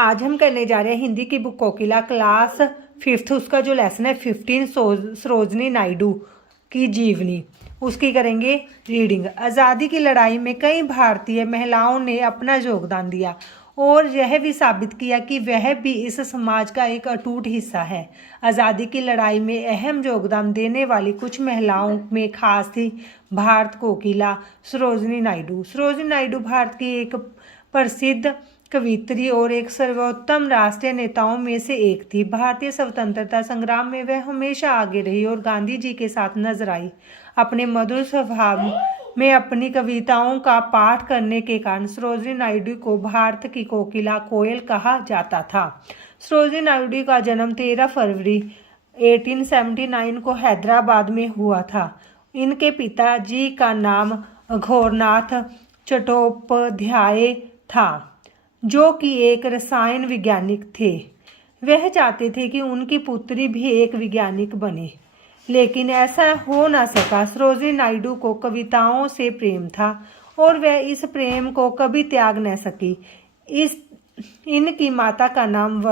आज हम करने जा रहे हैं हिंदी की बुक कोकिला क्लास 5th, उसका जो लेसन है 15 सरोजनी नायडू की जीवनी, उसकी करेंगे रीडिंग। आज़ादी की लड़ाई में कई भारतीय महिलाओं ने अपना योगदान दिया और यह भी साबित किया कि वह भी इस समाज का एक अटूट हिस्सा है। आज़ादी की लड़ाई में अहम योगदान देने वाली कुछ महिलाओं में खास थी भारत कोकिला सरोजनी नायडू। सरोजनी नायडू भारत की एक प्रसिद्ध कवियत्री और एक सर्वोत्तम राष्ट्रीय नेताओं में से एक थी। भारतीय स्वतंत्रता संग्राम में वह हमेशा आगे रही और गांधी जी के साथ नजर आई। अपने मधुर स्वभाव में अपनी कविताओं का पाठ करने के कारण सरोजनी नायडू को भारत की कोकिला कोयल कहा जाता था। सरोजनी नायडू का जन्म 13 फरवरी 1879 को हैदराबाद में हुआ था। इनके पिताजी का नाम घोरनाथ चट्टोपाध्याय था, जो कि एक रसायन वैज्ञानिक थे। वह चाहते थे कि उनकी पुत्री भी एक वैज्ञानिक बने, लेकिन ऐसा हो न सका। सरोजनी नायडू को कविताओं से प्रेम था और वह इस प्रेम को कभी त्याग न सकी। इनकी माता का नाम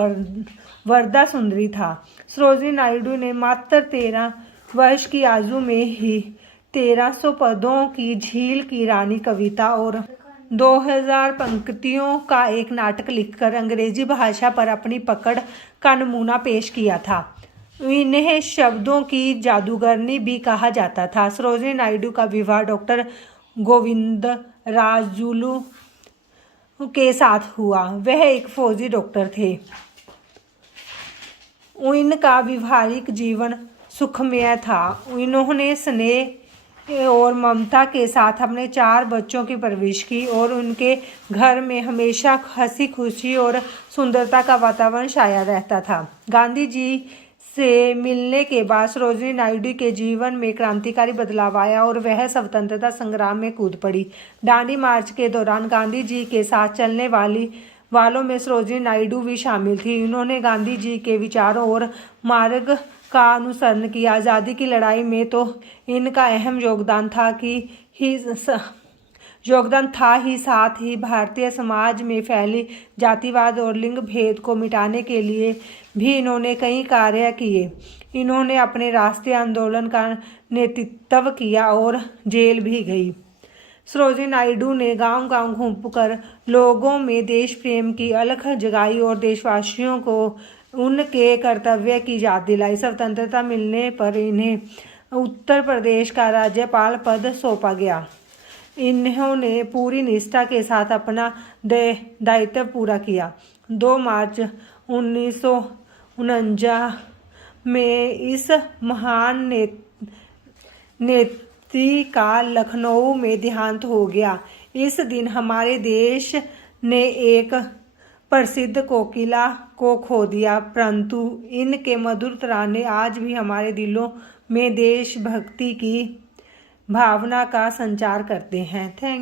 वरदा सुंदरी था। सरोजनी नायडू ने मात्र 13 वर्ष की आयु में ही 1300 पदों की झील की रानी कविता और 2000 पंक्तियों का एक नाटक लिखकर अंग्रेजी भाषा पर अपनी पकड़ का नमूना पेश किया था। इन्हें शब्दों की जादूगरनी भी कहा जाता था। सरोजनी नायडू का विवाह डॉक्टर गोविंदराजुलू के साथ हुआ। वह एक फौजी डॉक्टर थे। इनका वैवाहिक जीवन सुखमय था। इन्होंने स्नेह और ममता के साथ अपने 4 बच्चों की परवरिश की और उनके घर में हमेशा हंसी खुशी और सुंदरता का वातावरण छाया रहता था। गांधी जी से मिलने के बाद सरोजनी नायडू के जीवन में क्रांतिकारी बदलाव आया और वह स्वतंत्रता संग्राम में कूद पड़ी। दांडी मार्च के दौरान गांधी जी के साथ चलने वालों में सरोजनी नायडू भी शामिल थी। उन्होंने गांधी जी के विचारों और मार्ग का अनुसरण किया। आज़ादी की लड़ाई में तो इनका अहम योगदान था ही साथ ही भारतीय समाज में फैली जातिवाद और लिंग भेद को मिटाने के लिए भी इन्होंने कई कार्य किए। इन्होंने अपने राष्ट्रीय आंदोलन का नेतृत्व किया और जेल भी गई। सरोजनी नायडू ने गांव-गांव घूमकर लोगों में देश प्रेम की अलख जगाई और देशवासियों को उनके कर्तव्य की याद दिलाई। स्वतंत्रता मिलने पर इन्हें उत्तर प्रदेश का राज्यपाल पद सौंपा गया। इन्होंने पूरी निष्ठा के साथ अपना दायित्व पूरा किया। 2 मार्च 1949 में इस महान नेत्री का लखनऊ में देहांत हो गया। इस दिन हमारे देश ने एक प्रसिद्ध कोकिला को खो दिया, परंतु इनके मधुर तराने आज भी हमारे दिलों में देशभक्ति की भावना का संचार करते हैं। थैंक